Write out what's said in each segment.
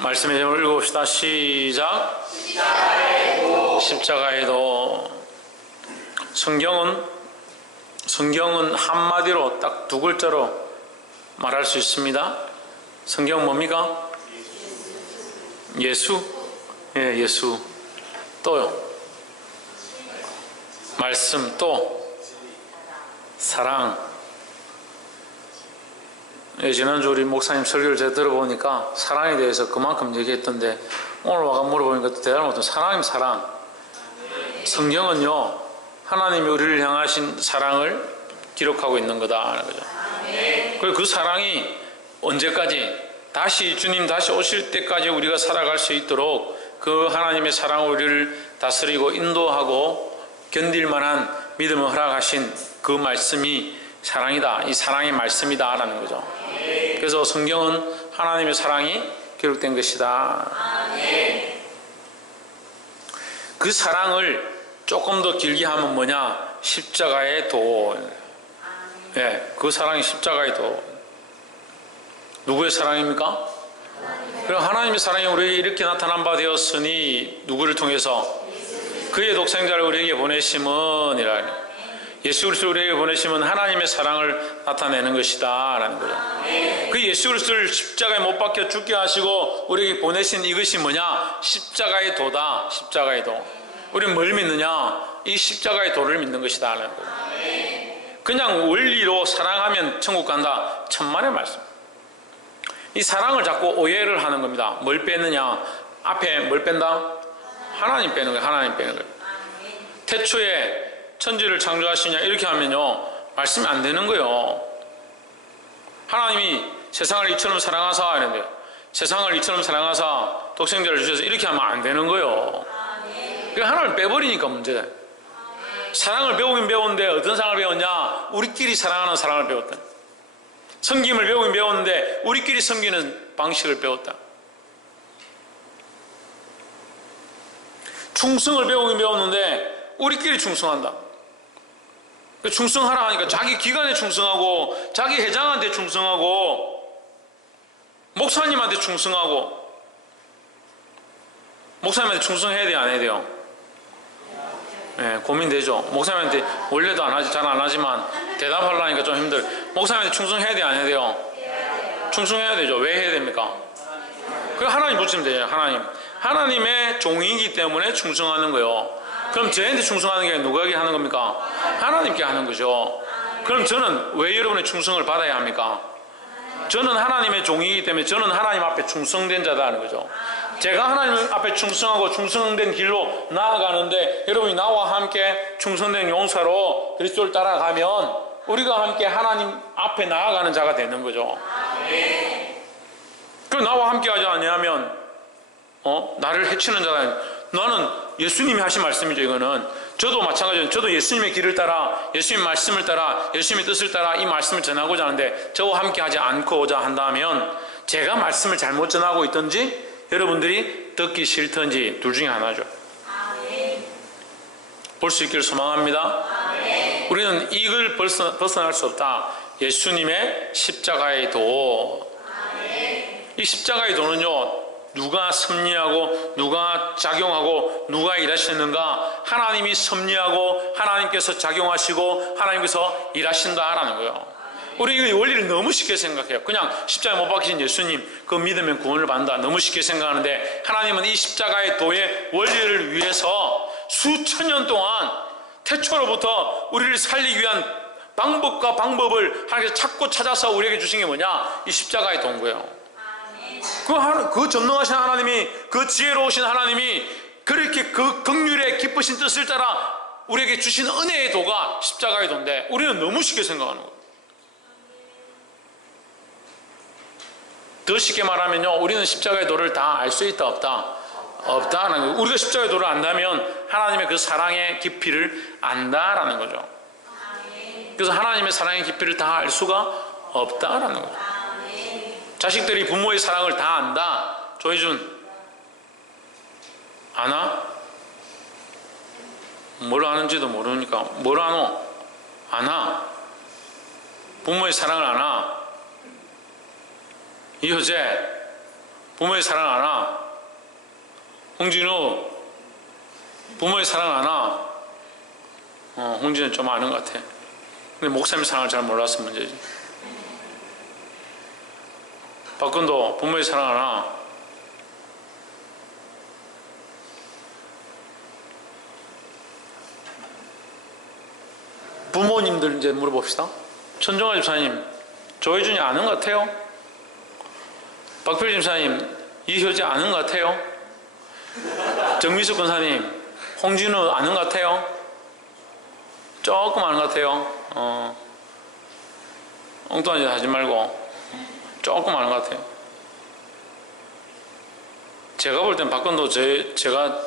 말씀의 제목을 읽어봅시다. 시작. 십자가의 도. 성경은 한마디로 딱 두 글자로 말할 수 있습니다. 성경은 뭡니까? 예수. 예, 예수. 또요. 말씀. 또 사랑. 예, 지난주 우리 목사님 설교를 제가 들어보니까 사랑에 대해서 그만큼 얘기했던데 오늘 와가 물어보니까 또 대단한 것도 사랑이면 사랑. 성경은요 하나님이 우리를 향하신 사랑을 기록하고 있는 거다. 그죠? 그리고 그 사랑이 언제까지? 주님 다시 오실 때까지 우리가 살아갈 수 있도록 그 하나님의 사랑을 우리를 다스리고 인도하고 견딜 만한 믿음을 허락하신 그 말씀이 사랑이다. 이 사랑의 말씀이다 라는 거죠. 그래서 성경은 하나님의 사랑이 기록된 것이다. 그 사랑을 조금 더 길게 하면 뭐냐? 십자가의 도. 예, 그 사랑이 십자가의 도. 누구의 사랑입니까? 그럼 하나님의 사랑이 우리에게 이렇게 나타난 바 되었으니 누구를 통해서? 그의 독생자를 우리에게 보내심은 예수 그리스도를 우리에게 보내심은 하나님의 사랑을 나타내는 것이다 라는 거죠. 그 예수 그리스도를 십자가에 못 박혀 죽게 하시고 우리에게 보내신 이것이 뭐냐? 십자가의 도다. 십자가의 도. 우리는 뭘 믿느냐? 이 십자가의 도를 믿는 것이다 라는 거죠. 그냥 원리로 사랑하면 천국 간다. 천만의 말씀. 이 사랑을 자꾸 오해를 하는 겁니다. 뭘 빼느냐? 앞에 뭘 뺀다? 하나님 빼는 거예요. 하나님 빼는 거예요. 태초에 천지를 창조하시냐 이렇게 하면요 말씀이 안 되는 거예요. 하나님이 세상을 이처럼 사랑하사 이랬는데 세상을 이처럼 사랑하사 독생자를 주셔서 이렇게 하면 안 되는 거예요. 그러니까 하나님을 빼버리니까 문제다. 사랑을 배우긴 배웠는데 어떤 사랑을 배웠냐? 우리끼리 사랑하는 사랑을 배웠다. 섬김을 배우긴 배웠는데 우리끼리 섬기는 방식을 배웠다. 충성을 배우긴 배웠는데 우리끼리 충성한다. 충성하라 하니까 자기 기관에 충성하고 자기 회장한테 충성하고 목사님한테 충성하고 목사님한테 충성해야 돼요? 안 해야 돼요? 네, 고민되죠. 목사님한테 원래도 안 하지, 잘 안 하지만 대답하려니까 좀 힘들. 목사님한테 충성해야 돼요? 안 해야 돼요? 충성해야 되죠. 왜 해야 됩니까? 그 하나님 붙이면 되죠. 하나님의 종이기 때문에 충성하는 거예요. 그럼 저한테 충성하는 게 누구에게 하는 겁니까? 하나님께 하는 거죠. 그럼 저는 왜 여러분의 충성을 받아야 합니까? 저는 하나님의 종이기 때문에 저는 하나님 앞에 충성된 자다는 거죠. 제가 하나님 앞에 충성하고 충성된 길로 나아가는데 여러분이 나와 함께 충성된 용사로 그리스도를 따라가면 우리가 함께 하나님 앞에 나아가는 자가 되는 거죠. 그럼 나와 함께 하지 않냐면 나를 해치는 자다. 나는 예수님이 하신 말씀이죠. 이거는 저도 마찬가지로 저도 예수님의 길을 따라 예수님 말씀을 따라 예수님의 뜻을 따라 이 말씀을 전하고자 하는데 저와 함께 하지 않고자 한다면 제가 말씀을 잘못 전하고 있든지 여러분들이 듣기 싫든지 둘 중에 하나죠. 볼 수 있기를 소망합니다. 우리는 이걸 벗어날 수 없다. 예수님의 십자가의 도. 이 십자가의 도는요 누가 섭리하고 누가 작용하고 누가 일하시는가? 하나님이 섭리하고 하나님께서 작용하시고 하나님께서 일하신다라는 거예요. 우리 이 원리를 너무 쉽게 생각해요. 그냥 십자가에 못 박히신 예수님 그 믿으면 구원을 받는다. 너무 쉽게 생각하는데 하나님은 이 십자가의 도의 원리를 위해서 수천 년 동안 태초로부터 우리를 살리기 위한 방법과 방법을 하나님께서 찾고 찾아서 우리에게 주신 게 뭐냐? 이 십자가의 도인 거예요. 그 전능하신 하나님이 그 지혜로우신 하나님이 그렇게 그 긍휼의 기쁘신 뜻을 따라 우리에게 주신 은혜의 도가 십자가의 도인데 우리는 너무 쉽게 생각하는 거예요. 더 쉽게 말하면요 우리는 십자가의 도를 다 알 수 있다 없다? 없다라는 거예요. 우리가 십자가의 도를 안다면 하나님의 그 사랑의 깊이를 안다라는 거죠. 그래서 하나님의 사랑의 깊이를 다 알 수가 없다라는 거죠. 자식들이 부모의 사랑을 다 안다. 조희준 아나? 뭘 아는지도 모르니까 뭘 아노? 아나? 부모의 사랑을 아나? 이효재 부모의 사랑 하나? 홍진우 부모의 사랑 하나? 홍진우는 좀 아는 것 같아. 근데 목사님 사랑을 잘 몰라서 문제지. 박근도 부모의 사랑 하나? 부모님들 이제 물어봅시다. 천정아 집사님, 조혜준이 아는 것 같아요? 박필 집사님, 이효지 아는 것 같아요? 정미숙 권사님, 홍진우 아는 것 같아요? 조금 아는 것 같아요. 엉뚱한 짓 하지 말고 조금 아는 것 같아요. 제가 볼 땐 박건도 제가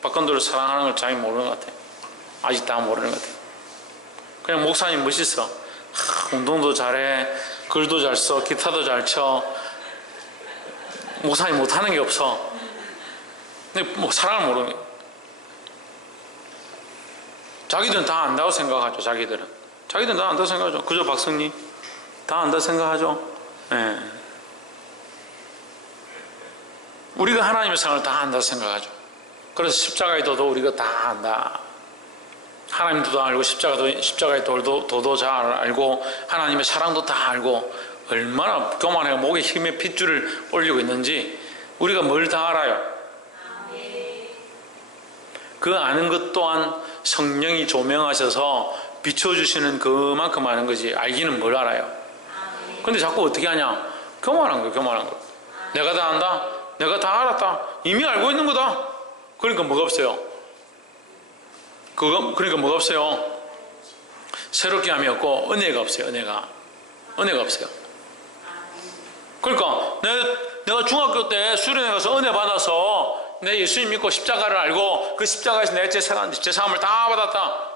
박건도를 사랑하는 걸 잘 모르는 것 같아요. 아직 다 모르는 것 같아요. 그냥 목사님 멋있어. 운동도 잘해, 글도 잘 써, 기타도 잘 쳐. 목사님 못하는 게 없어. 근데 뭐 사랑을 모르는 거예요. 자기들은 다 안다고 생각하죠. 자기들은 다 안다고 생각하죠. 그죠, 박성리? 다 안다고 생각하죠. 네. 우리가 하나님의 사랑을 다 안다고 생각하죠. 그래서 십자가의 도도 우리가 다 안다. 하나님도 알고 십자가의 도도 잘 알고 하나님의 사랑도 다 알고 얼마나 교만해가 목에 힘의 핏줄을 올리고 있는지 우리가 뭘 다 알아요. 그 아는 것 또한 성령이 조명하셔서 비춰주시는 그만큼 아는 거지. 알기는 뭘 알아요. 근데 자꾸 어떻게 하냐. 교만한 거예요. 교만한 거. 내가 다 안다. 내가 다 알았다. 이미 알고 있는 거다. 그러니까 뭐가 없어요. 그러니까 뭐가 없어요. 새롭게 함이 없고 은혜가 없어요. 은혜가 없어요. 그러니까 내가 중학교 때 수련회 가서 은혜 받아서 내 예수님 믿고 십자가를 알고 그 십자가에서 내 죄사함을 다 받았다.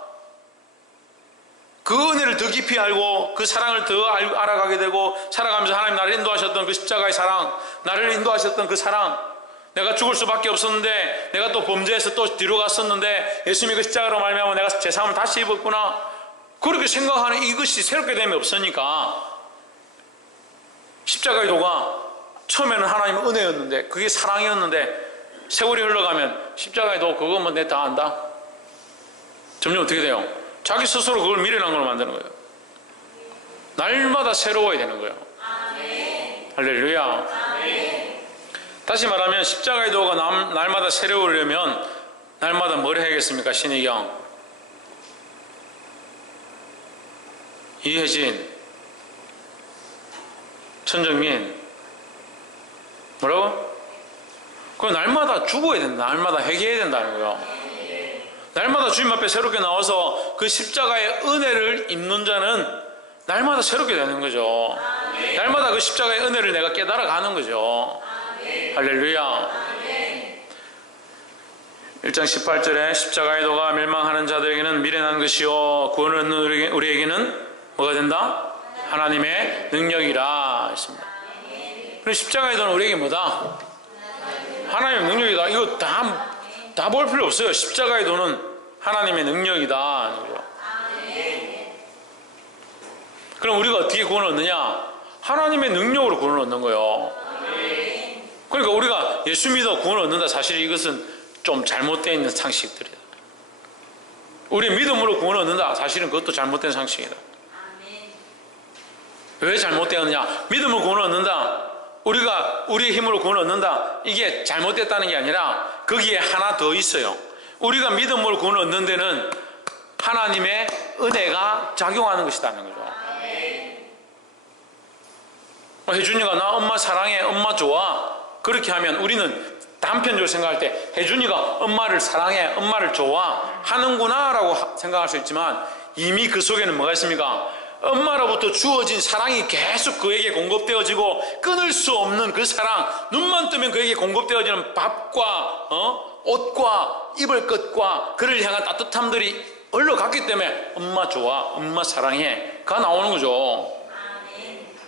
그 은혜를 더 깊이 알고 그 사랑을 더 알아가게 되고 살아가면서 하나님 나를 인도하셨던 그 십자가의 사랑, 나를 인도하셨던 그 사랑, 내가 죽을 수밖에 없었는데 내가 또 범죄해서 또 뒤로 갔었는데 예수님이 그 십자가로 말미암아 내가 죄사함을 다시 입었구나. 그렇게 생각하는 이것이 새롭게 됨이 없으니까 십자가의 도가 처음에는 하나님의 은혜였는데 그게 사랑이었는데 세월이 흘러가면 십자가의 도 그거 뭐 내 다 안다. 점점 어떻게 돼요? 자기 스스로 그걸 미련한 걸로 만드는 거예요. 날마다 새로워야 되는 거예요. 할렐루야. 다시 말하면 십자가의 도가 날마다 새로우려면 날마다 뭘 해야겠습니까? 신희경, 이혜진, 천정민, 뭐라고? 그럼 날마다 죽어야 된다. 날마다 회개해야 된다는 거예요. 날마다 주님 앞에 새롭게 나와서 그 십자가의 은혜를 입는 자는 날마다 새롭게 되는 거죠. 날마다 그 십자가의 은혜를 내가 깨달아가는 거죠. 할렐루야. 1장 18절에 십자가의 도가 멸망하는 자들에게는 미련한 것이요 구원을 얻는 우리에게는 뭐가 된다? 하나님의 능력이라 했습니다. 그럼 십자가의 도는 우리에게 뭐다? 하나님의 능력이다. 이거 다 볼 필요 없어요. 십자가의 도는 하나님의 능력이다. 그럼 우리가 어떻게 구원을 얻느냐? 하나님의 능력으로 구원을 얻는 거예요. 그러니까 우리가 예수 믿어 구원을 얻는다. 사실 이것은 좀 잘못되어 있는 상식들이다. 우리 믿음으로 구원을 얻는다. 사실은 그것도 잘못된 상식이다. 왜 잘못되었느냐? 믿음으로 구원을 얻는다. 우리가 우리의 힘으로 구원을 얻는다. 이게 잘못됐다는 게 아니라 거기에 하나 더 있어요. 우리가 믿음으로 구원을 얻는 데는 하나님의 은혜가 작용하는 것이라는 거죠. 혜준이가 나 엄마 사랑해, 엄마 좋아. 그렇게 하면 우리는 단편적으로 생각할 때 혜준이가 엄마를 사랑해, 엄마를 좋아하는구나 라고 생각할 수 있지만 이미 그 속에는 뭐가 있습니까? 엄마로부터 주어진 사랑이 계속 그에게 공급되어지고 끊을 수 없는 그 사랑, 눈만 뜨면 그에게 공급되어지는 밥과 옷과 입을 것과 그를 향한 따뜻함들이 흘러갔기 때문에 엄마 좋아, 엄마 사랑해가 나오는 거죠.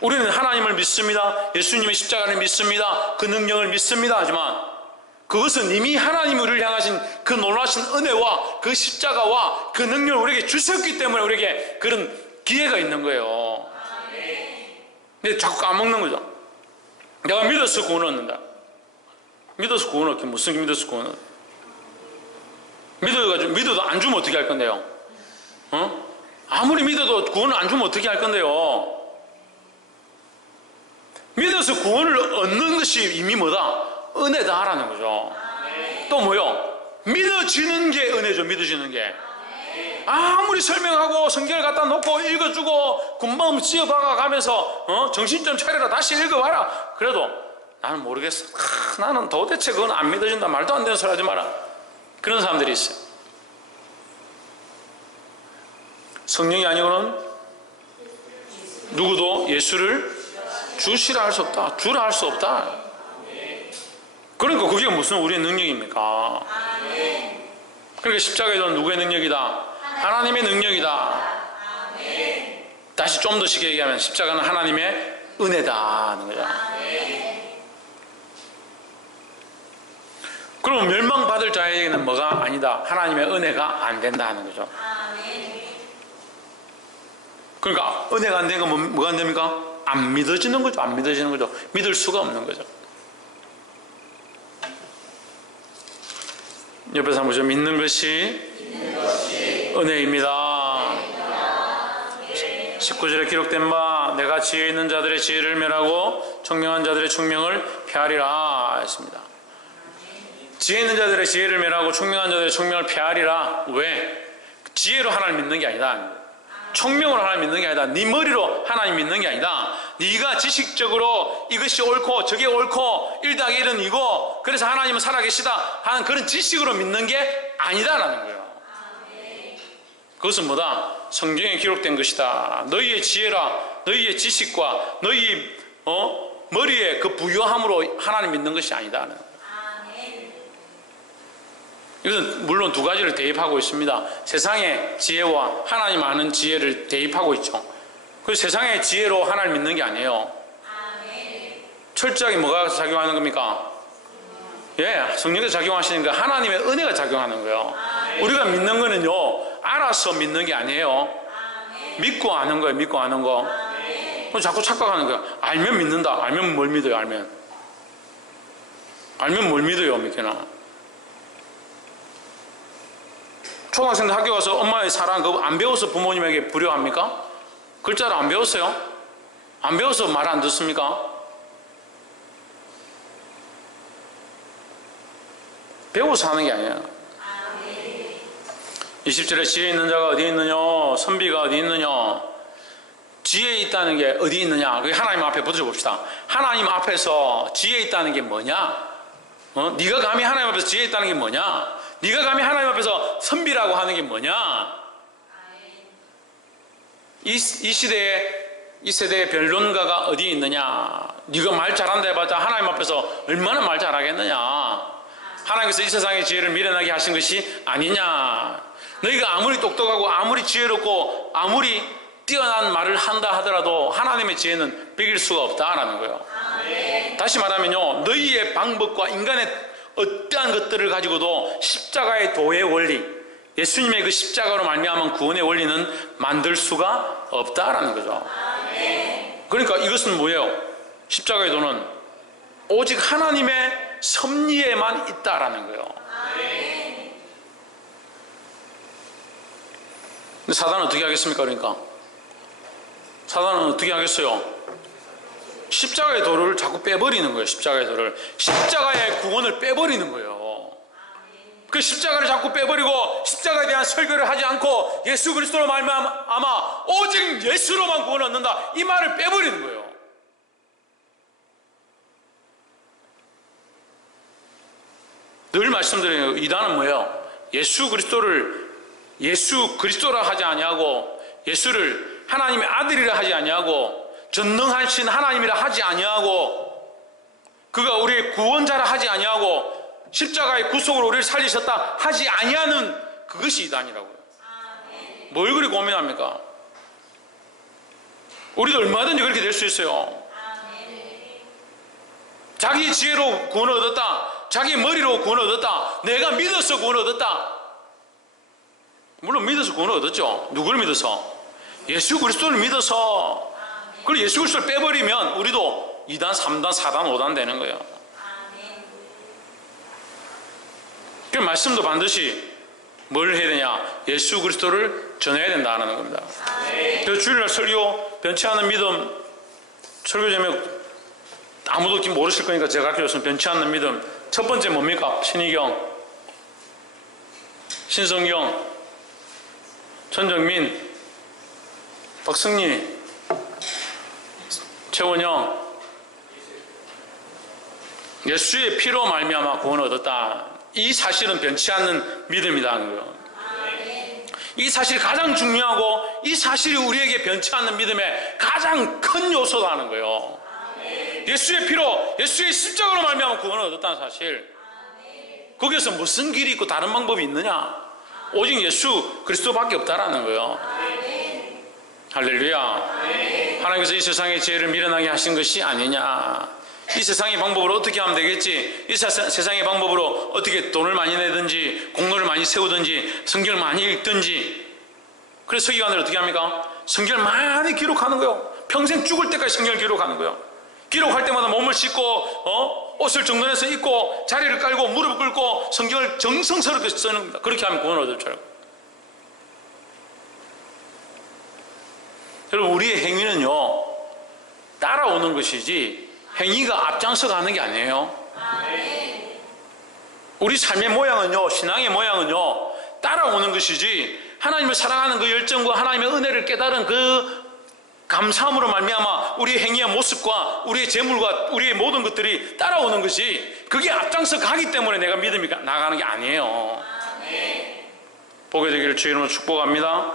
우리는 하나님을 믿습니다. 예수님의 십자가를 믿습니다. 그 능력을 믿습니다. 하지만 그것은 이미 하나님이 우리를 향하신 그 놀라신 은혜와 그 십자가와 그 능력을 우리에게 주셨기 때문에 우리에게 그런 기회가 있는 거예요. 근데 자꾸 까먹는 거죠. 내가 믿어서 구원 얻는다. 믿어서 구원 얻기 무슨 믿어서 구원 얻? 믿어도 안 주면 어떻게 할 건데요? 아무리 믿어도 구원을 안 주면 어떻게 할 건데요? 믿어서 구원을 얻는 것이 이미 뭐다? 은혜다라는 거죠. 또 뭐요? 믿어지는 게 은혜죠. 믿어지는 게. 아무리 설명하고 성경을 갖다 놓고 읽어주고 군밤 씌어박아 가면서 정신 좀 차려라 다시 읽어봐라. 그래도 나는 모르겠어. 나는 도대체 그건 안 믿어진다. 말도 안 되는 소리 하지 마라. 그런 사람들이 있어요. 성령이 아니고는 누구도 예수를 주시라 할 수 없다. 주라 할 수 없다. 그러니까 그게 무슨 우리의 능력입니까? 그러니까 십자가의 도는 누구의 능력이다? 하나님의 능력이다. 다시 좀 더 쉽게 얘기하면 십자가는 하나님의 은혜다 하는 거죠. 그럼 멸망받을 자에게는 뭐가 아니다? 하나님의 은혜가 안 된다 하는 거죠. 그러니까 은혜가 안 되는 건 뭐가 안 됩니까? 안 믿어지는 거죠. 안 믿어지는 거죠. 믿을 수가 없는 거죠. 옆에서 한번 보죠. 믿는 것이 은혜입니다. 19절에 기록된 바 내가 지혜 있는 자들의 지혜를 멸하고 총명한 자들의 총명을 폐하리라 했습니다. 지혜 있는 자들의 지혜를 멸하고 총명한 자들의 총명을 폐하리라. 왜? 지혜로 하나님 믿는 게 아니다. 총명으로 하나님 믿는 게 아니다. 네 머리로 하나님 믿는 게 아니다. 네가 지식적으로 이것이 옳고 저게 옳고 1+1은 이고 그래서 하나님은 살아계시다 하는 그런 지식으로 믿는 게 아니다라는 거예요. 그것은 뭐다? 성경에 기록된 것이다. 너희의 지혜라 너희의 지식과 너희 머리에 그 부유함으로 하나님 믿는 것이 아니다는 거예요. 이것은 물론 두 가지를 대입하고 있습니다. 세상의 지혜와 하나님 아는 지혜를 대입하고 있죠. 그 세상의 지혜로 하나님 믿는 게 아니에요. 철저하게 뭐가 작용하는 겁니까? 성령께서 작용하시는 거 하나님의 은혜가 작용하는 거예요. 우리가 믿는 거는요 알아서 믿는 게 아니에요. 믿고 아는 거예요. 믿고 아는 거. 자꾸 착각하는 거예요. 알면 믿는다. 알면 뭘 믿어요? 알면 뭘 믿어요? 믿기나. 초등학생들 학교 가서 엄마의 사랑 그거 안 배워서 부모님에게 불효합니까? 글자를 안 배웠어요? 안 배워서 말 안 듣습니까? 배워서 하는 게 아니에요. 20절에 지혜 있는 자가 어디 있느냐? 선비가 어디 있느냐? 지혜 있다는 게 어디 있느냐? 그게 하나님 앞에 붙여봅시다. 하나님 앞에서 지혜 있다는 게 뭐냐? 네가 감히 하나님 앞에서 지혜 있다는 게 뭐냐? 네가 감히 하나님 앞에서 선비라고 하는 게 뭐냐? 이 세대의 변론가가 어디 있느냐? 네가 말 잘한다 해봤자 하나님 앞에서 얼마나 말 잘하겠느냐? 하나님께서 이 세상의 지혜를 미련하게 하신 것이 아니냐? 너희가 아무리 똑똑하고 아무리 지혜롭고 아무리 뛰어난 말을 한다 하더라도 하나님의 지혜는 비길 수가 없다라는 거예요. 다시 말하면요, 너희의 방법과 인간의 어떠한 것들을 가지고도 십자가의 도의 원리, 예수님의 그 십자가로 말미암은 구원의 원리는 만들 수가 없다라는 거죠. 그러니까 이것은 뭐예요? 십자가의 도는 오직 하나님의 섭리에만 있다라는 거예요. 근데 사단은 어떻게 하겠습니까? 그러니까 사단은 어떻게 하겠어요? 십자가의 도를 자꾸 빼버리는 거예요. 십자가의 도를, 십자가의 구원을 빼버리는 거예요. 그 십자가를 자꾸 빼버리고 십자가에 대한 설교를 하지 않고 예수 그리스도로 말미암아 오직 예수로만 구원을 얻는다, 이 말을 빼버리는 거예요. 늘 말씀드려요. 이단은 뭐예요? 예수 그리스도라 하지 아니하고, 예수를 하나님의 아들이라 하지 아니하고, 전능하신 하나님이라 하지 아니하고, 그가 우리의 구원자라 하지 아니하고, 십자가의 구속으로 우리를 살리셨다 하지 아니하는 그것이 이단이라고요. 뭘 그리 고민합니까? 우리도 얼마든지 그렇게 될 수 있어요. 자기 지혜로 구원을 얻었다, 자기 머리로 구원을 얻었다, 내가 믿어서 구원을 얻었다. 물론 믿어서 구원을 얻었죠. 누구를 믿어서? 예수 그리스도를 믿어서. 그리고 예수 그리스도를 빼버리면 우리도 2단, 3단, 4단, 5단 되는 거예요. 말씀도 반드시 뭘 해야 되냐? 예수 그리스도를 전해야 된다는 겁니다. 그래서 주일날 설교 변치 않는 믿음 설교 제목 아무도 모르실 거니까 제가 가르쳐줬으면 변치 않는 믿음. 첫 번째 뭡니까? 신희경, 신성경, 전정민, 박승리, 최원영. 예수의 피로 말미암아 구원을 얻었다. 이 사실은 변치 않는 믿음이라는 거예요. 이 사실이 가장 중요하고 이 사실이 우리에게 변치 않는 믿음의 가장 큰 요소라는 거예요. 예수의 피로, 예수의 십자가로 말미암아 구원을 얻었다는 사실. 거기에서 무슨 길이 있고 다른 방법이 있느냐? 오직 예수 그리스도밖에 없다라는 거예요. 할렐루야. 하나님께서 이 세상의 죄를 미련하게 하신 것이 아니냐. 이 세상의 방법으로 어떻게 하면 되겠지? 이 세상의 방법으로 어떻게 돈을 많이 내든지 공로를 많이 세우든지 성경을 많이 읽든지. 그래서 서기관을 어떻게 합니까? 성경을 많이 기록하는 거예요. 평생 죽을 때까지 성경을 기록하는 거예요. 기록할 때마다 몸을 씻고 옷을 정돈해서 입고 자리를 깔고 무릎을 꿇고 성경을 정성스럽게 쓰는 겁니다. 그렇게 하면 구원을 얻을 줄 알고. 여러분, 우리의 행위는요 따라오는 것이지 행위가 앞장서 가는 게 아니에요. 우리 삶의 모양은요, 신앙의 모양은요 따라오는 것이지 하나님을 사랑하는 그 열정과 하나님의 은혜를 깨달은 그 감사함으로 말미암아 우리의 행위와 모습과 우리의 재물과 우리의 모든 것들이 따라오는 것이, 그게 앞장서 가기 때문에 내가 믿음이 나가는 게 아니에요. 보게 되기를 주의 이름으로 축복합니다.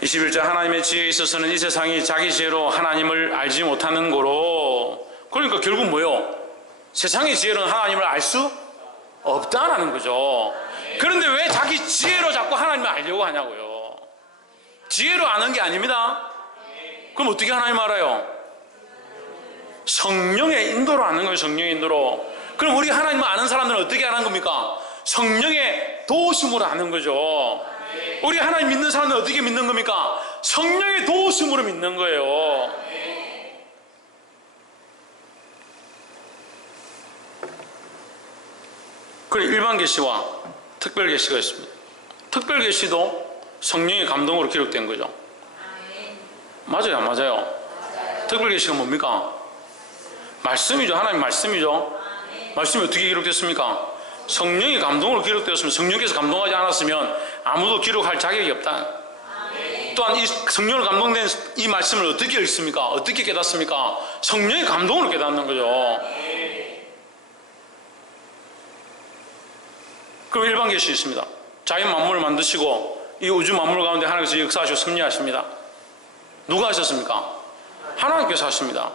21절 하나님의 지혜에 있어서는 이 세상이 자기 지혜로 하나님을 알지 못하는 거로. 그러니까 결국 뭐예요? 세상의 지혜로는 하나님을 알 수 없다라는 거죠. 그런데 왜 자기 지혜로 자꾸 하나님을 알려고 하냐고요. 지혜로 아는 게 아닙니다. 그럼 어떻게 하나님 알아요? 성령의 인도로 아는 거예요. 성령의 인도로. 그럼 우리 하나님을 아는 사람들은 어떻게 아는 겁니까? 성령의 도우심으로 아는 거죠. 우리 하나님 믿는 사람들은 어떻게 믿는 겁니까? 성령의 도우심으로 믿는 거예요. 그래, 일반 계시와 특별 계시가 있습니다. 특별 계시도 성령의 감동으로 기록된 거죠. 맞아요, 안 맞아요? 특별 계시가 뭡니까? 말씀이죠. 하나님 말씀이죠. 말씀이 어떻게 기록됐습니까? 성령의 감동으로 기록되었으면, 성령께서 감동하지 않았으면 아무도 기록할 자격이 없다. 또한 이 성령으로 감동된 이 말씀을 어떻게 읽습니까? 어떻게 깨닫습니까? 성령의 감동으로 깨닫는 거죠. 그럼 일반 계시 있습니다. 자연 만물을 만드시고 이 우주 만물 가운데 하나님께서 역사하시고 섭리하십니다. 누가 하셨습니까? 하나님께서 하십니다.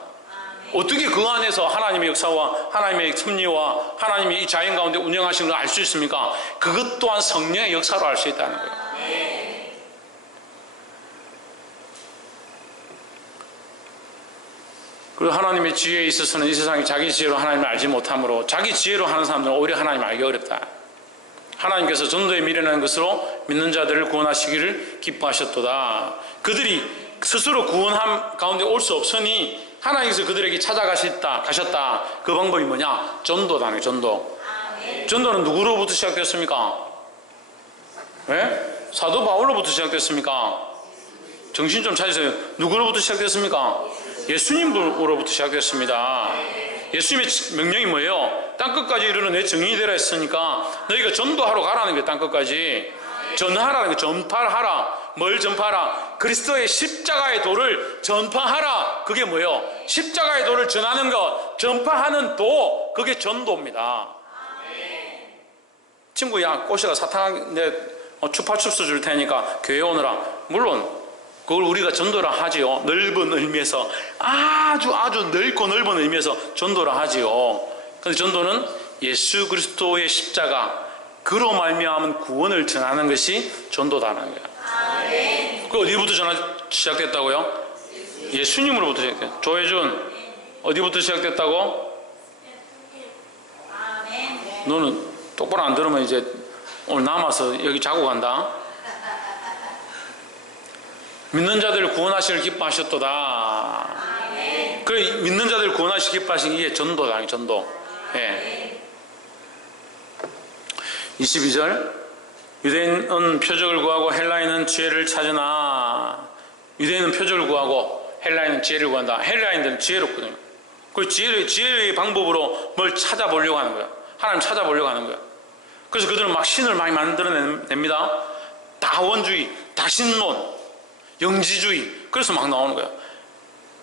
어떻게 그 안에서 하나님의 역사와 하나님의 섭리와 하나님의 이 자연 가운데 운영하시는 걸 알 수 있습니까? 그것 또한 성령의 역사로 알 수 있다는 거예요. 그리고 하나님의 지혜에 있어서는 이 세상이 자기 지혜로 하나님을 알지 못하므로, 자기 지혜로 하는 사람들은 오히려 하나님을 알기 어렵다. 하나님께서 전도에 미련한 것으로 믿는 자들을 구원하시기를 기뻐하셨도다. 그들이 스스로 구원함 가운데 올 수 없으니 하나님께서 그들에게 가셨다. 그 방법이 뭐냐? 전도다네, 전도. 전도는 누구로부터 시작됐습니까? 네? 사도 바울로부터 시작됐습니까? 정신 좀 차리세요. 누구로부터 시작됐습니까? 예수님으로부터 시작됐습니다. 예수님의 명령이 뭐예요? 땅끝까지 이르러 내 정인이 되라 했으니까 너희가 전도하러 가라는 게 땅끝까지. 전하라는 게 전파하라. 뭘 전파하라? 그리스도의 십자가의 도를 전파하라. 그게 뭐예요? 십자가의 도를 전하는 것, 전파하는 도, 그게 전도입니다. 친구, 야, 꼬시가 사탕 내 추파춥스 줄 테니까 교회 오느라. 물론 그걸 우리가 전도라 하지요. 넓은 의미에서, 아주 넓고 넓은 의미에서 전도라 하지요. 그런데 전도는 예수 그리스도의 십자가, 그로 말미암은 구원을 전하는 것이 전도다라는 거예요. 그 어디부터 시작됐다고요? 예수님으로부터 시작됐어요. 조혜준, 어디부터 시작됐다고? 너는 똑바로 안 들으면 이제 오늘 남아서 여기 자고 간다. 믿는 자들을 구원하시기를 기뻐하셨도다. 그래, 믿는 자들을 구원하시기를 기뻐하신 게 전도다. 전도. 예. 22절 유대인은 표적을 구하고 헬라인은 지혜를 찾으나 유대인은 표적을 구하고 헬라인은 지혜를 구한다. 헬라인들은 지혜롭거든요. 그 지혜의 방법으로 뭘 찾아보려고 하는 거야. 하나님 찾아보려고 하는 거야. 그래서 그들은 막 신을 많이 만들어냅니다. 다원주의, 다신론, 영지주의. 그래서 막 나오는 거야.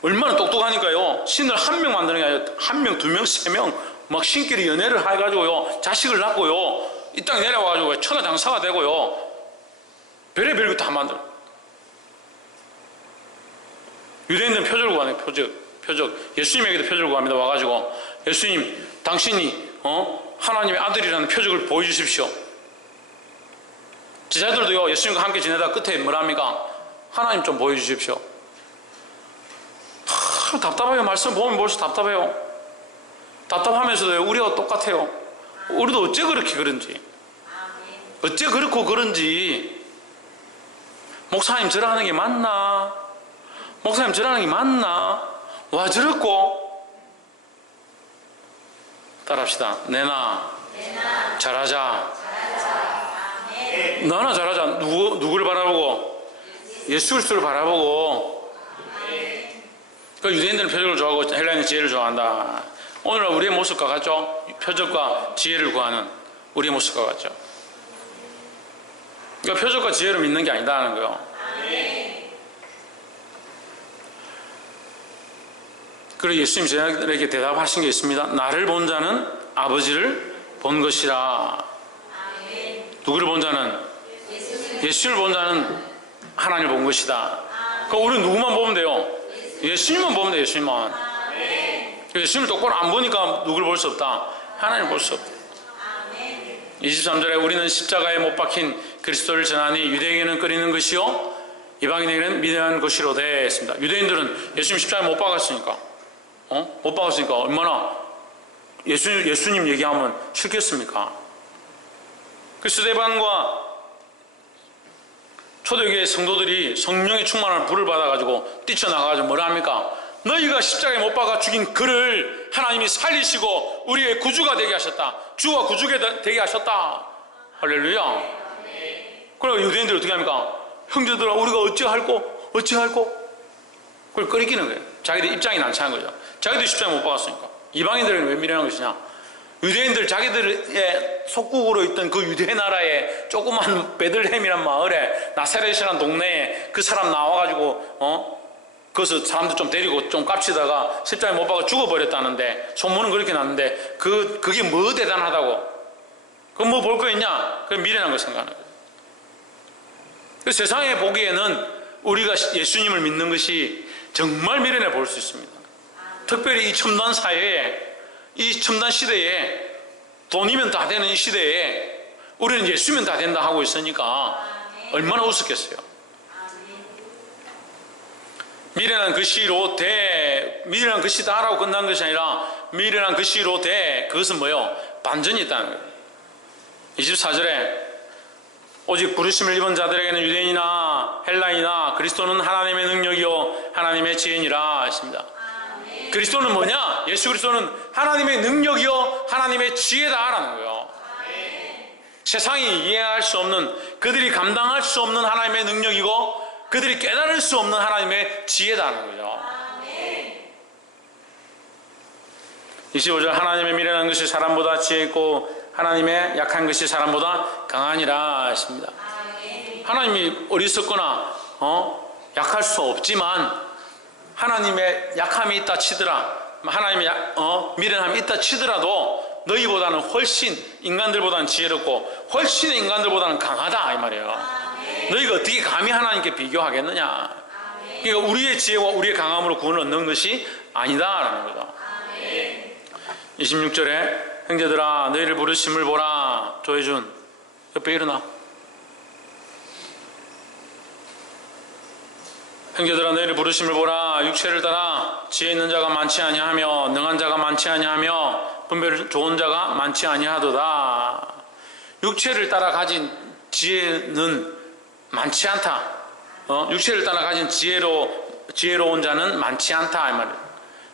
얼마나 똑똑하니까요. 신을 한 명 만드는 게 아니라 한 명, 두 명, 세 명 막 신끼리 연애를 해가지고요. 자식을 낳고요. 이 땅에 내려와가지고 천하장사가 되고요. 별의별 거 다 만들어. 유대인들은 표적을 구하네. 표적. 예수님에게도 표적을 구합니다. 와가지고 예수님 당신이 하나님의 아들이라는 표적을 보여주십시오. 제자들도요. 예수님과 함께 지내다 끝에 뭐라 합니까? 하나님 좀 보여주십시오. 답답해요. 말씀 보면 볼수록 답답해요. 답답하면서도 우리가 똑같아요. 우리도 어째 그렇게 그런지, 어째 그렇고 그런지, 목사님 저러는 게 맞나? 목사님 저러는 게 맞나? 와 저렇고. 따라합시다. 내나 잘하자. 나나 잘하자. 누구를 바라보고? 예수 그리스도를 바라보고. 그 유대인들은 표적을 좋아하고 헬라인은 지혜를 좋아한다. 오늘 우리의 모습과 같죠? 표적과 지혜를 구하는 우리의 모습과 같죠? 그러니까 표적과 지혜를 믿는 게 아니다는 거예요. 그리고 예수님 제자들에게 대답하신 게 있습니다. 나를 본 자는 아버지를 본 것이라. 누구를 본 자는? 예수를 본 자는 하나님을 본 것이다. 그러니까 우리는 누구만 보면 돼요? 예수님만 보면 돼요. 예수님만. 예수님을 똑바로 안 보니까 누구를 볼 수 없다? 하나님을 볼 수 없다. 23절에 우리는 십자가에 못 박힌 그리스도를 전하니 유대인에게는 꺼리는 것이요 이방인에게는 미련한 것이로되 했습니다. 유대인들은 예수님 십자가에 못 박았으니까 못 박았으니까 얼마나 예수님 얘기하면 싫겠습니까? 그 스데반과 초대교회 성도들이 성령의 충만한 불을 받아가지고 뛰쳐나가가지고 뭐라 합니까? 너희가 십자가에 못 박아 죽인 그를 하나님이 살리시고 우리의 구주가 되게 하셨다. 주와 구주가 되게 하셨다. 할렐루야. 그리고 유대인들이 어떻게 합니까? 형제들아 우리가 어찌할꼬? 그걸 끄리끼는 거예요. 자기들 입장이 난처한 거죠. 자기들 십자가에 못 박았으니까. 이방인들은 왜 미련한 것이냐? 유대인들 자기들의 속국으로 있던 그 유대 나라의 조그만 베들레헴이란 마을에 나사렛이라는 동네에 그 사람 나와가지고 거기서 사람들 좀 데리고 좀 깝치다가 십자가에 못 박아 죽어버렸다는데 소문은 그렇게 났는데 그게 뭐 대단하다고? 그건 뭐 볼 거 있냐? 그건 미련한 거 생각하는 거예요. 그 세상에 보기에는 우리가 예수님을 믿는 것이 정말 미련해 보일 수 있습니다. 특별히 이 첨단 사회에, 이 첨단 시대에, 돈이면 다 되는 이 시대에 우리는 예수면 다 된다 하고 있으니까 얼마나 우습겠어요. 미련한 것이로 미련한 것이다라고 끝난 것이 아니라 미련한 것이로 그것은 뭐요? 반전이 있다는 거예요. 24절에 오직 부르심을 입은 자들에게는 유대인이나 헬라이나 그리스도는 하나님의 능력이요 하나님의 지혜니라 했습니다. 그리스도는 뭐냐? 예수 그리스도는 하나님의 능력이요 하나님의 지혜다라는 거예요. 세상이 이해할 수 없는, 그들이 감당할 수 없는 하나님의 능력이고 그들이 깨달을 수 없는 하나님의 지혜다는 거죠. 25절 하나님의 미련한 것이 사람보다 지혜 있고 하나님의 약한 것이 사람보다 강하니라 했습니다. 하나님이 어리석거나 약할 수 없지만 하나님의 약함이 있다 치더라, 하나님의 미련함이 있다 치더라도 너희보다는 훨씬 인간들보다는 지혜롭고 훨씬 인간들보다는 강하다 이 말이에요. 너희가 어떻게 감히 하나님께 비교하겠느냐? 그러니까 우리의 지혜와 우리의 강함으로 구원을 얻는 것이 아니다라는 거죠. 26절에 형제들아 너희를 부르심을 보라. 조혜준 옆에 일어나. 형제들아 너희를 부르심을 보라. 육체를 따라 지혜 있는 자가 많지 아니하며 능한 자가 많지 아니하며 분별 좋은 자가 많지 아니하도다. 육체를 따라 가진 지혜는 많지 않다. 육체를 따라 가진 지혜로운 자는 많지 않다 이 말이에요.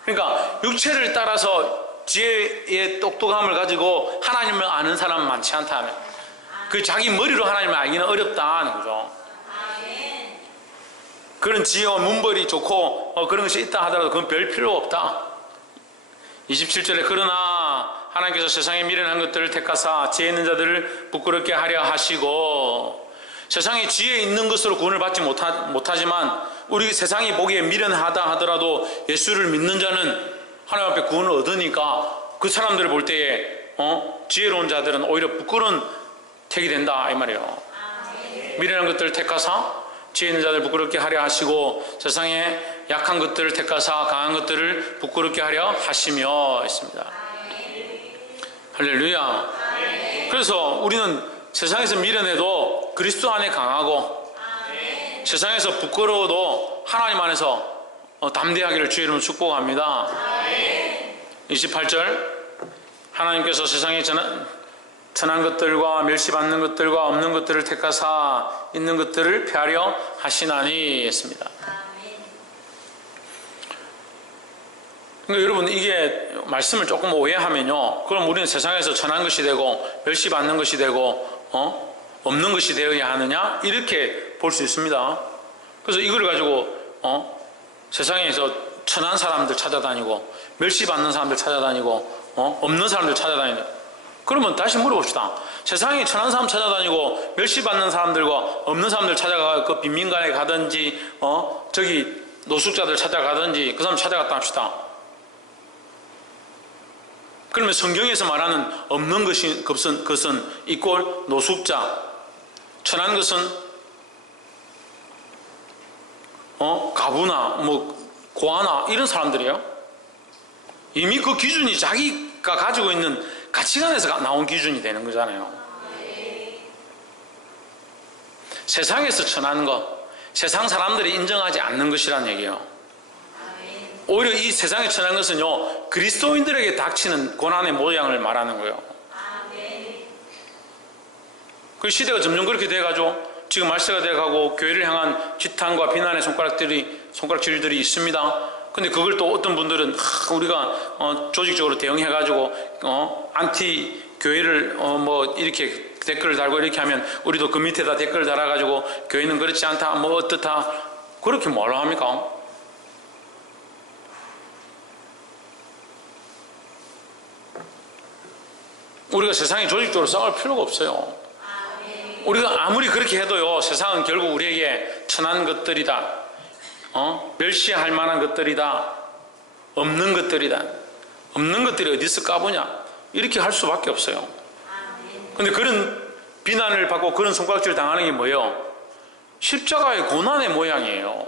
그러니까 육체를 따라서 지혜의 똑똑함을 가지고 하나님을 아는 사람은 많지 않다. 그 자기 머리로 하나님을 알기는 어렵다는 거죠. 그런 지혜와 문벌이 좋고 그런 것이 있다 하더라도 그건 별 필요 없다. 27절에 그러나 하나님께서 세상에 미련한 것들을 택하사 지혜 있는 자들을 부끄럽게 하려 하시고, 세상에 지혜 있는 것으로 구원을 받지 못하지만 우리 세상이 보기에 미련하다 하더라도 예수를 믿는 자는 하나님 앞에 구원을 얻으니까 그 사람들을 볼 때에 지혜로운 자들은 오히려 부끄러운 택이 된다 이 말이에요. 미련한 것들을 택하사 지혜 있는 자들 부끄럽게 하려 하시고 세상에 약한 것들을 택하사 강한 것들을 부끄럽게 하려 하시며 있습니다. 할렐루야. 그래서 우리는 세상에서 미련해도 그리스도 안에 강하고 세상에서 부끄러워도 하나님 안에서 담대하기를 주의 이름으로 축복합니다. 28절 하나님께서 세상에 천한 것들과 멸시받는 것들과 없는 것들을 택하사 있는 것들을 폐하려 하시나니 했습니다. 그러니까 여러분 이게 말씀을 조금 오해하면요, 그럼 우리는 세상에서 천한 것이 되고 멸시받는 것이 되고 없는 것이 되어야 하느냐 이렇게 볼 수 있습니다. 그래서 이걸 가지고 세상에서 천한 사람들 찾아다니고 멸시받는 사람들 찾아다니고 없는 사람들 찾아다니고, 그러면 다시 물어봅시다. 세상에 천한 사람 찾아다니고 멸시받는 사람들과 없는 사람들 찾아가 그 빈민간에 가든지 저기 노숙자들 찾아가든지 그 사람 찾아갔다 합시다. 그러면 성경에서 말하는 없는 것은 이꼴 노숙자, 천한 것은 가부나 고아나 이런 사람들이에요. 이미 그 기준이 자기가 가지고 있는 가치관에서 나온 기준이 되는 거잖아요. 세상에서 천한 것, 세상 사람들이 인정하지 않는 것이란 얘기예요. 오히려 이 세상에 천한 것은요, 그리스도인들에게 닥치는 고난의 모양을 말하는 거예요. 그 시대가 점점 그렇게 돼가지고 지금 말세가 돼가고 교회를 향한 지탄과 비난의 손가락질들이 있습니다. 근데 그걸 또 어떤 분들은 우리가 조직적으로 대응해가지고 안티 교회를 이렇게 댓글을 달고 이렇게 하면 우리도 그 밑에다 댓글을 달아가지고 교회는 그렇지 않다 어떻다 그렇게 뭐라 합니까? 우리가 세상에 조직적으로 싸울 필요가 없어요. 우리가 아무리 그렇게 해도요, 세상은 결국 우리에게 천한 것들이다, 멸시할 만한 것들이다, 없는 것들이다, 없는 것들이 어디서 까보냐 이렇게 할 수밖에 없어요. 근데 그런 비난을 받고 그런 손가락질을 당하는 게 뭐예요? 십자가의 고난의 모양이에요.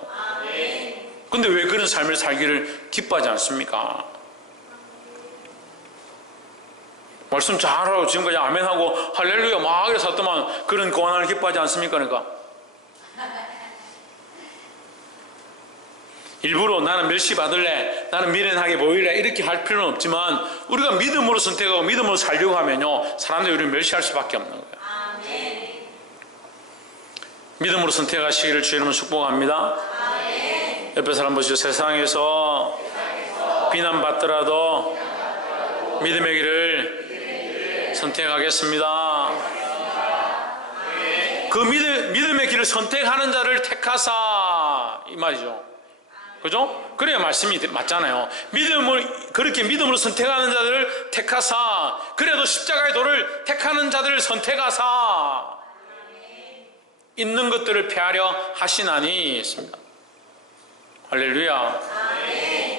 근데 왜 그런 삶을 살기를 기뻐하지 않습니까? 말씀 잘하고 지금까지 아멘하고 할렐루야 막 이래서 했더만 그런 고난을 기뻐하지 않습니까? 그러니까 일부러 나는 멸시받을래, 나는 미련하게 보일래 이렇게 할 필요는 없지만 우리가 믿음으로 선택하고 믿음으로 살려고 하면요, 사람들이 우리를 멸시할 수밖에 없는 거예요. 믿음으로 선택하시기를 주의 이름으로 축복합니다. 옆에 사람 보시죠. 세상에서 비난받더라도 믿음의 길을 선택하겠습니다. 그 믿음의 길을 선택하는 자를 택하사 이 말이죠. 그죠? 그래야 말씀이 맞잖아요. 그렇게 믿음으로 선택하는 자들을 택하사, 그래도 십자가의 도를 택하는 자들을 선택하사 있는 것들을 폐하려 하시나니 했습니다. 할렐루야.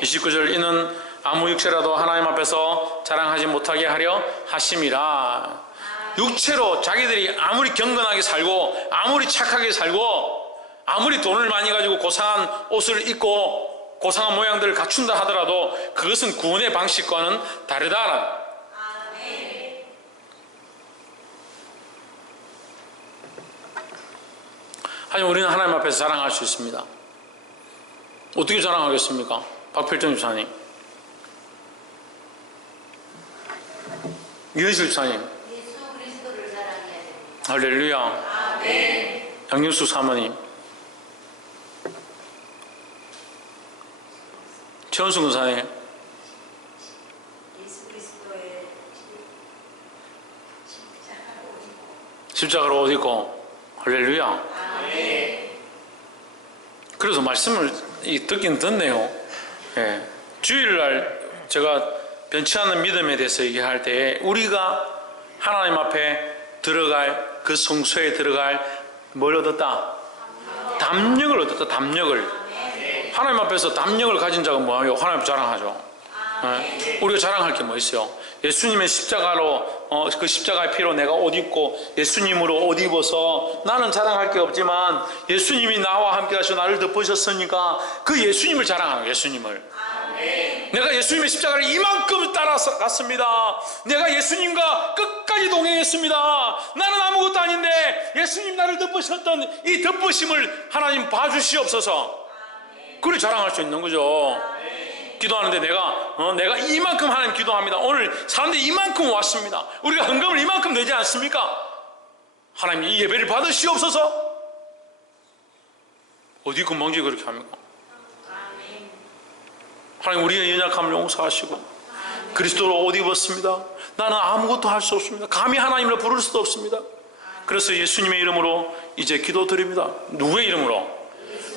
29절 이는 아무 육체라도 하나님 앞에서 자랑하지 못하게 하려 하심이라. 육체로 자기들이 아무리 경건하게 살고 아무리 착하게 살고 아무리 돈을 많이 가지고 고상한 옷을 입고 고상한 모양들을 갖춘다 하더라도 그것은 구원의 방식과는 다르다. 하지만 우리는 하나님 앞에서 자랑할 수 있습니다. 어떻게 자랑하겠습니까? 박필정 집사님, 유현실 집사님, 예수 그리스도를 사랑해야 됩니다. 할렐루야. 아멘. 양윤수 사모님, 최원수 군사님, 예수 그리스도의 십자가로 옷 입고. 할렐루야. 그래서 말씀을 듣긴 듣네요. 예. 주일날 제가 변치 않는 믿음에 대해서 얘기할 때 우리가 하나님 앞에 들어갈 그 성소에 들어갈 뭘 얻었다? 담력을 얻었다. 담력을. 하나님 앞에서 담력을 가진 자가 뭐예요? 하나님 앞에 자랑하죠. 예. 우리가 자랑할 게 뭐 있어요? 예수님의 십자가로 그 십자가의 피로 내가 옷 입고 예수님으로 옷 입어서 나는 자랑할 게 없지만 예수님이 나와 함께 하셔 나를 덮으셨으니까 그 예수님을 자랑하는 거예요. 예수님을. 내가 예수님의 십자가를 이만큼 따라갔습니다. 내가 예수님과 끝까지 동행했습니다. 나는 아무것도 아닌데 예수님 나를 덮으셨던 이 덮으심을 하나님 봐주시옵소서. 그걸 자랑할 수 있는 거죠. 기도하는데 내가 이만큼 하나님 기도합니다. 오늘 사람들이 이만큼 왔습니다. 우리가 헌금을 이만큼 내지 않습니까? 하나님 이 예배를 받으시옵소서. 어디 금방지 그렇게 합니까? 하나님 우리의 연약함을 용서하시고 그리스도로 옷 입었습니다. 나는 아무것도 할 수 없습니다. 감히 하나님을 부를 수도 없습니다. 그래서 예수님의 이름으로 이제 기도드립니다. 누구의 이름으로?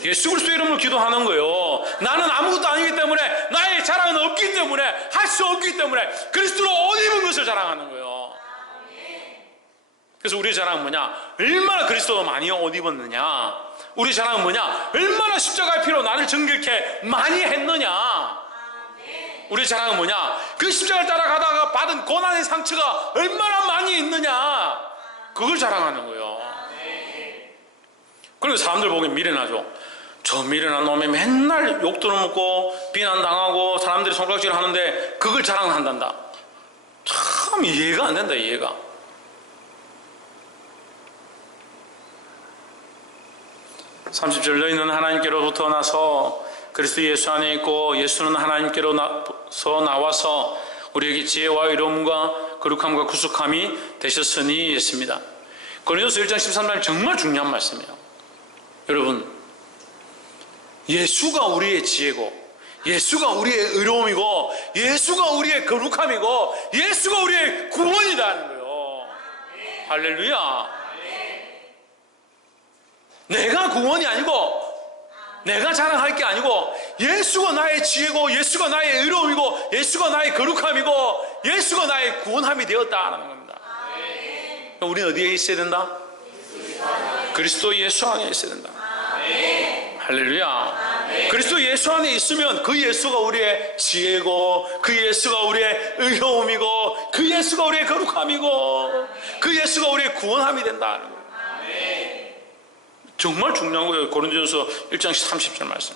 예수 그리스도 이름으로 기도하는 거예요. 나는 아무것도 아니기 때문에 나의 자랑은 없기 때문에 할 수 없기 때문에 그리스도로 옷 입은 것을 자랑하는 거예요. 그래서 우리의 자랑은 뭐냐? 얼마나 그리스도로 많이 옷 입었느냐? 우리 자랑은 뭐냐? 얼마나 십자가의 피로 나를 정결케 많이 했느냐? 우리 자랑은 뭐냐? 그 십자가를 따라가다가 받은 고난의 상처가 얼마나 많이 있느냐? 그걸 자랑하는 거예요. 그리고 사람들 보기엔 미련하죠. 저 미련한 놈이 맨날 욕도 먹고 비난당하고 사람들이 손가락질 하는데 그걸 자랑한단다. 참 이해가 안 된다. 이해가. (30절) 너희는 하나님께로부터 나서 그리스도 예수 안에 있고 예수는 하나님께로서 나와서 우리에게 지혜와 의로움과 거룩함과 구속함이 되셨으니 했습니다. 고린도서 1장 13절 정말 중요한 말씀이에요. 여러분, 예수가 우리의 지혜고 예수가 우리의 의로움이고 예수가 우리의 거룩함이고 예수가 우리의 구원이라는 거예요. 할렐루야. 내가 구원이 아니고 내가 자랑할 게 아니고 예수가 나의 지혜고 예수가 나의 의로움이고 예수가 나의 거룩함이고 예수가 나의 구원함이 되었다는 겁니다. 우리는 어디에 있어야 된다? 그리스도 예수 안에 있어야 된다. 할렐루야. 그리스도 예수 안에 있으면 그 예수가 우리의 지혜고 그 예수가 우리의 의로움이고 그 예수가 우리의 거룩함이고 그 예수가 우리의 구원함이 된다는 거예요. 정말 중요한 거예요. 고린도전서 1장 30절 말씀.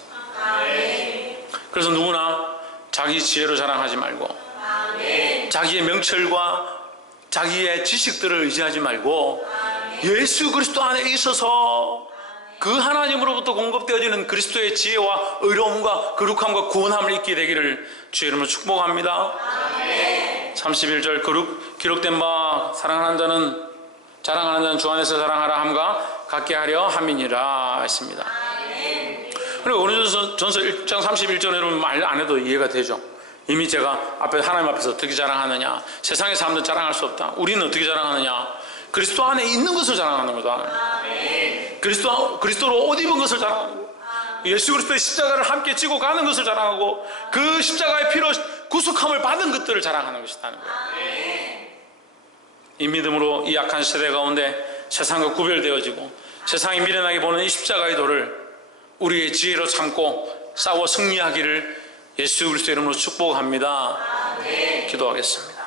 그래서 누구나 자기 지혜로 자랑하지 말고 자기의 명철과 자기의 지식들을 의지하지 말고 예수 그리스도 안에 있어서 그 하나님으로부터 공급되어지는 그리스도의 지혜와 의로움과 거룩함과 구원함을 잊게 되기를 주의 이름으로 축복합니다. 31절 기록된 바 자랑하는 자는 주 안에서 자랑하라 함과 같게 하려 함이니라 했습니다. 그리고 고린도전서 1장 31절에 여러분 말 안 해도 이해가 되죠. 이미 제가 하나님 앞에서 어떻게 자랑하느냐, 세상의 사람들은 자랑할 수 없다. 우리는 어떻게 자랑하느냐, 그리스도 안에 있는 것을 자랑하는 거다. 그리스도로 옷 입은 것을 자랑하는 거고 예수 그리스도의 십자가를 함께 지고 가는 것을 자랑하고 그 십자가의 피로 구속함을 받은 것들을 자랑하는 것이라는 거예요. 이 믿음으로 이 약한 세대 가운데 세상과 구별되어지고 세상이 미련하게 보는 이 십자가의 도를 우리의 지혜로 참고 싸워 승리하기를 예수 그리스도의 이름으로 축복합니다. 기도하겠습니다.